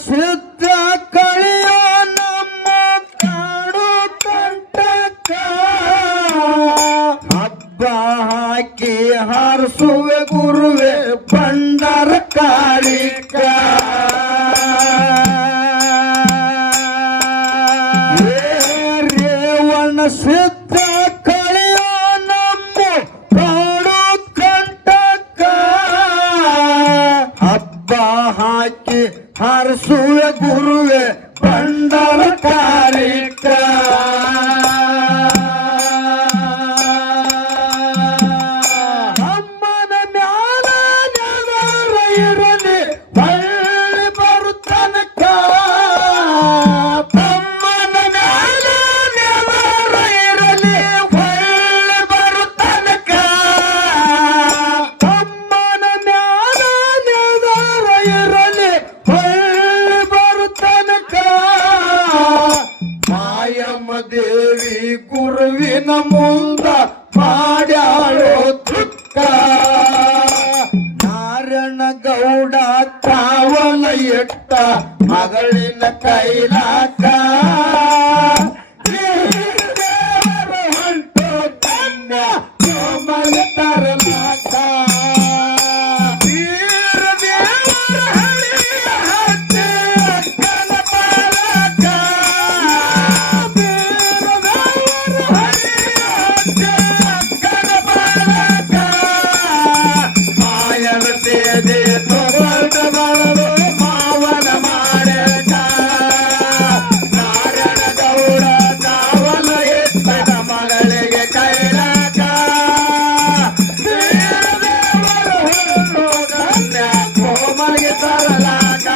ಸಿದ್ಧ ಕಳೆಯೋ ನಮ್ಮ ಕಾಡು ಕಂಟಕ ಹಬ್ಬ ಹಾಕಿ ಹಾರಿಸುವೆ ಗುರುವೆ ಬಂಡರ ಕಾಳಿಕ ರೇವಣ ಸಿದ್ಧ ಕಳೆಯೋ ನಮ್ಮ ಕಾಡು ಕಂಟಕ ಹಬ್ಬ ಹಾಕಿ ಹಾರಿಸುವೆ ಗುರುವೆ ಬಂಡರ ಕಾಳಿಕ ಅಮ್ಮನ ಮ್ಯಾಲ ನೆದರ ಇರಲಿ ಹೊಳ್ಳಿ ಬರುತ್ತನಕ ಅಮ್ಮನ ಮ್ಯಾಲ ನೆದರ ಇರಲಿ ಹೊಳ್ಳಿ ಬರುತ್ತನಕ ಅಮ್ಮನ ಮ್ಯಾಲ ನೆದರ ಇರಲಿ ಹೊಳ್ಳಿ ಬರುತ್ತನಕ ಮಾಯಮ್ಮ ದೇವಿ ಗುರುವಿನ ಮುಂದ ಮಾಡ್ಯಾಳೋ ದುಃಖ ನಾರಾಯಣ ಗೌಡ ಕಾವಲ ಎಟ್ಟ ಮಗಳಿನ ಕೈಲಾಕ ದೇವರು ಹೊಂಟು ಕನ್ಯ ಕೋಮಲ ತರಲಾಕ ವೀರ ದೇವರ ಹಳಿಯ ಹತ್ತಿ ಅಕ್ಕನ ಬಾಲಕ ವೀರ ದೇವರ ಹಳಿಯ ಹತ್ತಿ ಅಕ್ಕನ ಬಾಲಕ ಮಾಯನ ತೇಜೆ ತೋಟ ಬರಲು ಮಾವನ ಮಾಡಕ ನಾರಾಯಣ ಗೌಡ ಕಾವಲ ಎತ್ತನ ಮಗಳಿಗೆ ಕೈಲಾಕ ವೀರ ದೇವರ ಹೊರಟು ಕನ್ಯ ಕೋಮಲಿಗೆ ತರಲಾಕ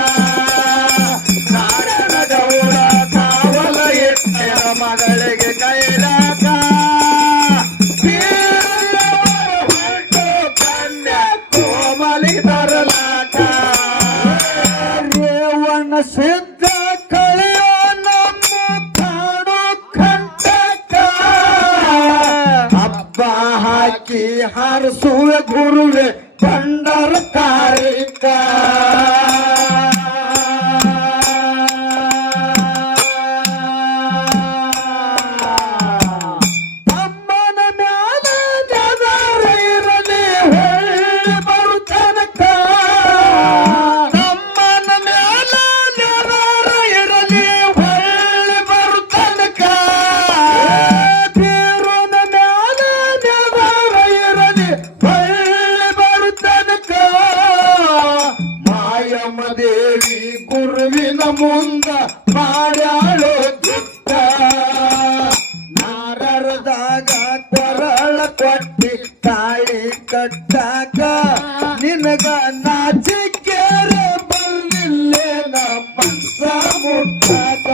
ನಾರಾಯಣ ಗೌಡ ಕಾವಲ ಎತ್ತನ ಮಗಳಿಗೆ ಕೈಲಾಕ ವೀರ ದೇವರ ಹೊರಟು ಕನ್ಯ ಕೋಮಲಿಗೆ ತರಲಾಕ ರೇವಣ ಸಿದ್ಧ ಕಳೆಯೋ ನಮ್ಮ ಕಾಡು ಕಂಟಕ ಹಬ್ಬ ಹಾಕಿ ಹಾರಿಸುವೆ ಗುರುವೆ ಬಂಡರ ಕಾಳಿಕ ಅಮ್ಮನ ಮ್ಯಾಲ ನೆದರ ಇರಲಿ ಹೊಳ್ಳಿ ಬರುತ್ತನಕ ಅಮ್ಮನ ಮ್ಯಾಲ ನೆದರ ಇರಲಿ ಹೊಳ್ಳಿ ಬರುತ್ತನಕ ದೇವರನ ಮ್ಯಾಲ ನೆದರ ಇರಲಿ ಹೊಳ್ಳಿ ಬರುತ್ತನಕ ಮಾಯಮ್ಮ ದೇವಿ ಗುರುವಿನ ಮುಂದ ಮಾಡ್ಯಾಳೋ ದುಃಖ ನಾರರದಾಗ ಕೊರಳ ಕೊಟ್ಟಿ ತಾಳಿ ಕಟ್ಟಾಕ ನಿನಗ ನಾಚಿಕೆರ ಬಲ್ಲಿಲ್ಲೇ ನಮ್ಮಂತ ಮುಟ್ಟಾಕ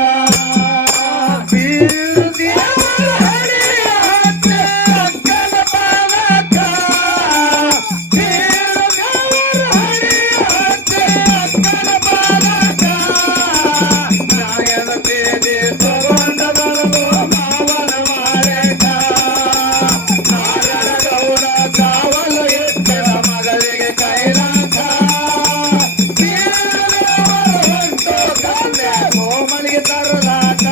ವೀರ ದೇವರ ಹಳಿಯ ಹತ್ತಿ ಅಕ್ಕನ ಬಾಲಕ ವೀರ ದೇವರ ಹಳಿಯ ಹತ್ತಿ ಅಕ್ಕನ ಬಾಲಕ ನಾಯನ ತೇಜೆ ತಗೊಂಡ ಬರಲು ಮಾವನ ಮಾಡಕ ನಾರಾಯಣ ಗೌಡ ಕಾವಲ ಎತ್ತನ ಮಗಳಿಗೆ ಕೈಲಾಕ ವೀರ ದೇವರ ಹೊಂಟು ಕನ್ಯ ಕೋಮಲಿಗೆ ತರಲಾಕ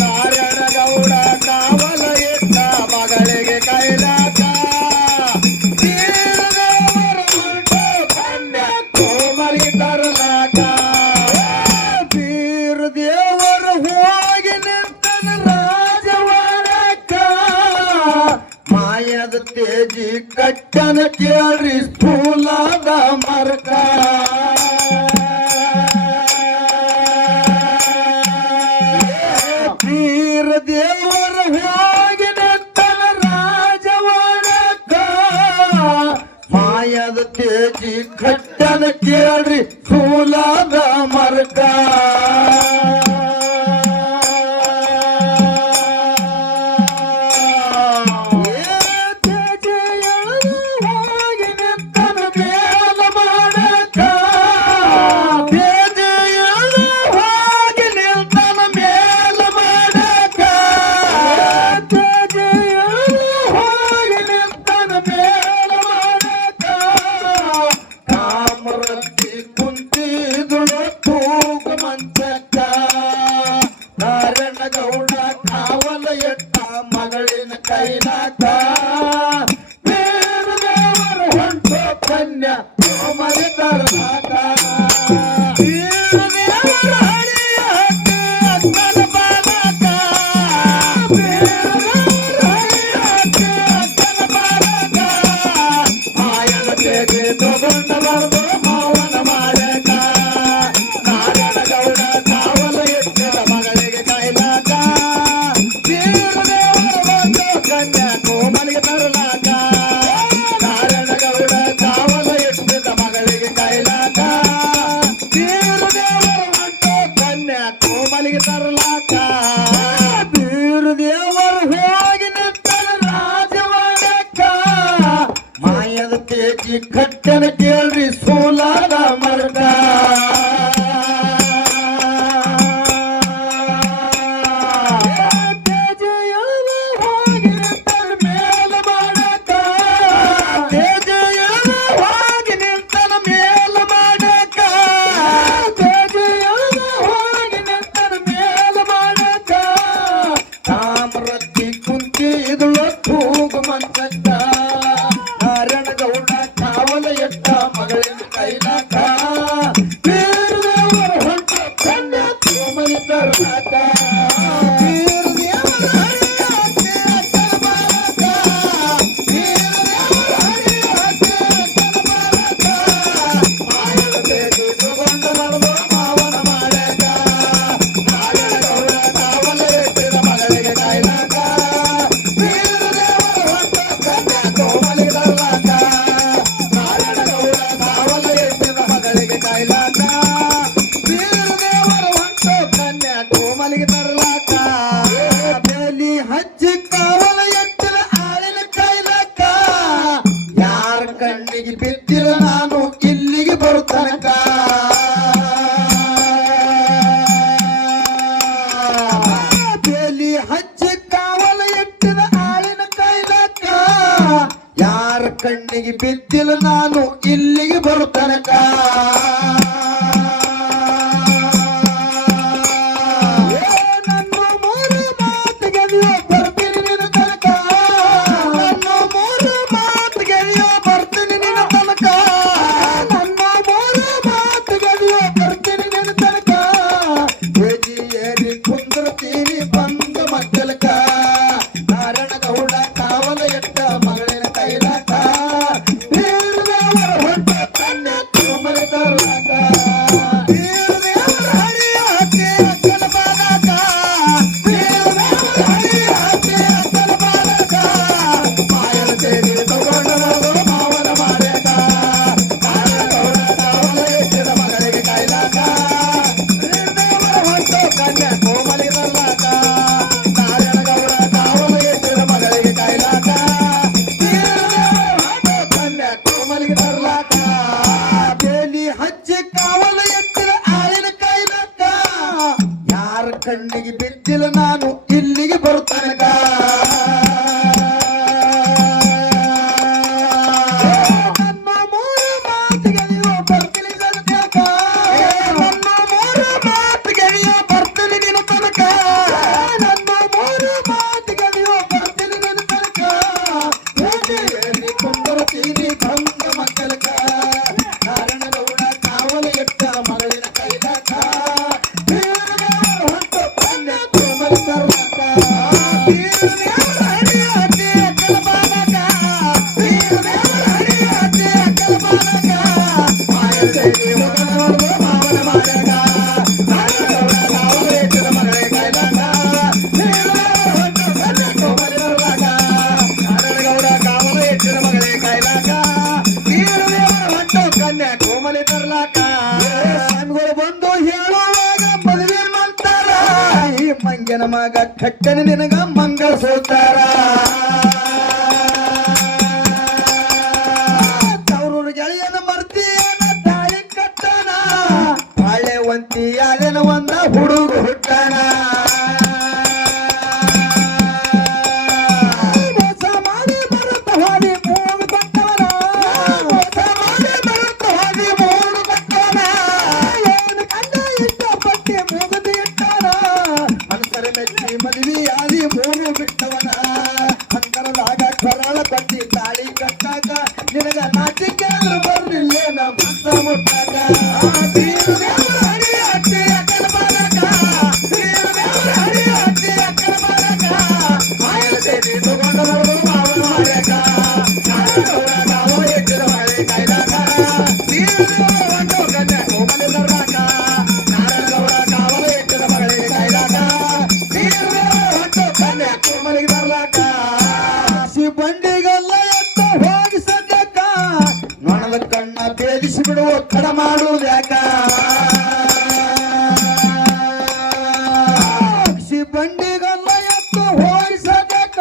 ನಾರಾಯಣ ಗೌಡ ಕಾವಲ ಎತ್ತ ಮಗಳಿಗೆ ಕೈಲಾಕ ವೀರ ದೇವರ ಹೊಂಟು ಕನ್ಯ ಕೋಮಲಿಗೆ ತರಲಾಕ ವೀರ ದೇವರ ಹೋಗಿ ನಿಂತನ ರಾಜವಾಡಕ ಮಾಯದ ತೇಜಿ ಕಟ್ಟನ ಕೇಳ್ರಿ ಸ್ಥೂಲದ ಮರಕ ವೀರ ದೇವರ ಹೋಗಿ ನಿಂತನ ರಾಜವಾಡಕ ಮಾಯದ ತೇಜಿ ಕಟ್ಟನ ಕೇಳ್ರಿ ಸ್ಥೂಲದ ಮರಕ ತೇಜೆ ಎಳೆದು ಹೋಗಿ ನಿಂತನ ಮೇಲ ಮಾಡಕ ತೇಜೆ ಎಳೆದು ಹೋಗಿ ನಿಂತನ ಮೇಲ ಮಾಡಕ ತೇಜೆ ಎಳೆದು ಹೋಗಿ ನಿಂತನ ಮೇಲ ಮಾಡಕ ಕಾಮರತ್ತಿ ಕುಂತಿದುಳು ಕಟ್ಟೆನ ಕೇಳ್ರಿ ಸೋಲಾದ ಮರ್ಗ ಕಣ್ಣಿಗೆ ಬಿದ್ದಿಲ್ಲ ನಾನು ಇಲ್ಲಿಗೆ ಬರುತ್ತನಕ ಬೇಲಿ ಹಚ್ಚಿ ಕಾವಲ ಎಟ್ಟಿದ ಆಳಿನ ಕೈಲಕ್ಕ ಯಾರ ಕಣ್ಣಿಗೆ ಬಿದ್ದಿಲ್ಲ ನಾನು ಇಲ್ಲಿಗೆ ಬರುತ್ತನಕ ಕಣ್ಣಿಗೆ ಬಿದ್ದಿಲ್ಲ ನಾನು ಇಲ್ಲಿಗೆ ಬರುತ್ತನಕ ನನ್ನ ಮೂರು ಮಾತಿಗೆ ನೀವು ಬರ್ತೀನಿ ತನಕ ನನ್ನ ಮೂರು ಮಾತಿಗೆ ನೀವು ಬರ್ತೀನಿ ನಿನ್ನ ತನಕ ನನ್ನ ಮೂರು ಮಾತಿಗೆ ನೀವು ಬರ್ತೀನಿ ನಿನ್ನ ತನಕ ಹೇಳಿ ಕೊಂಡರ್ತೀನಿ ಭಂಗ ಮಕ್ಕಳಕ ಕಾರಣಗೌಡ ಕಾವಲು ಎಟ್ಟ ಮಗಳಿನ ಕೈಲಾಕ ಬಂದು ಹೇಳುವಾಗ ಮದುವೆ ಮಾಡ್ತಾರ ಈ ಮಂಗನ ಮಗ ಕಟ್ಟನೆ ನಿನಗ ಮಂಗಳ ಸೋತಾರ ತವರು ಗೆಳೆಯನ ಮರ್ತಿಯನ ತಾಳಿ ಕಟ್ಟನ ಬಾಳೆ ಒಂತಿ ಅದೇನ ಒಂದ ಹುಡುಗ ಹುಟ್ಟಣ ಮದುವೆ ಆದಿ ಮೂರು ಬಿಟ್ಟವನ ಅಂತರದಾಗ ಕರಾಳ ಕಟ್ಟಿ ತಾಳಿ ಕಟ್ಟಾಕ ನಿನಗ ನಾಚಿಕೆ ಬರ್ಲಿಲ್ಲ ನಮ್ಮ ಮುಟ್ಟಾಕ ಬಂಡಿಗೆಲ್ಲ ಎತ್ತ ಹೋಗಿ ಸದ್ಯಕ್ಕ ನೊಣದ ಕಣ್ಣ ಭೇದಿಸಿ ಬಿಡುವ ಕಡ ಮಾಡುವುದು ಯಾಕ ಬಂಡಿಗೆಲ್ಲ ಎತ್ತ ಹೋಗಿ ಸದ್ಯಕ್ಕ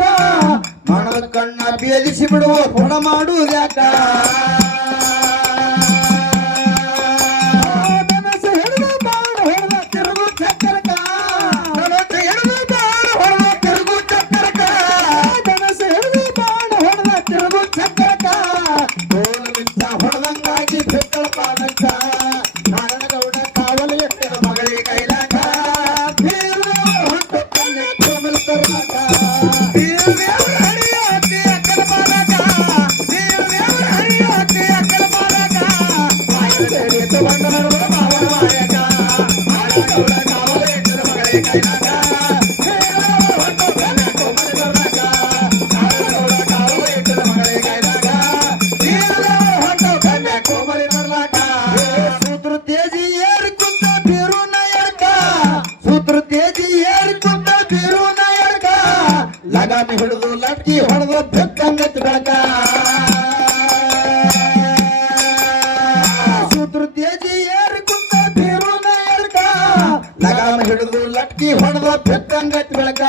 ನೊಣದ ಕಣ್ಣ ಭೇದಿಸಿ ಬಿಡುವ ಕೊಡ ಮಾಡುವುದು ಯಾಕ ಸೂತ್ರ ತೇಜಿ ಏರಿ ಕುಂತ ಬೀರು ನಾಯಕ ಸೂತ್ರ ತೇಜಿ ಏರಿ ಕುಂತ ಬೀರು ನಾಯಕ ಲಗಾಮಿ ಹಿಡಿದು ಲಟ್ಕಿ ಹೊಡೆದು ಬೆಕ್ಕಂಗತ್ ಬೆಳಕ ಸೂತ್ರ ತೇಜಿ ಏರಿ ಕುಂತ ಬೀರು ನಾಯಕ ಲಗಾಮಿ ಹಿಡಿದು ಲಟ್ಕಿ ಹೊಡೆದು ಬೆಕ್ಕಂಗತ್ ಬೆಳಕ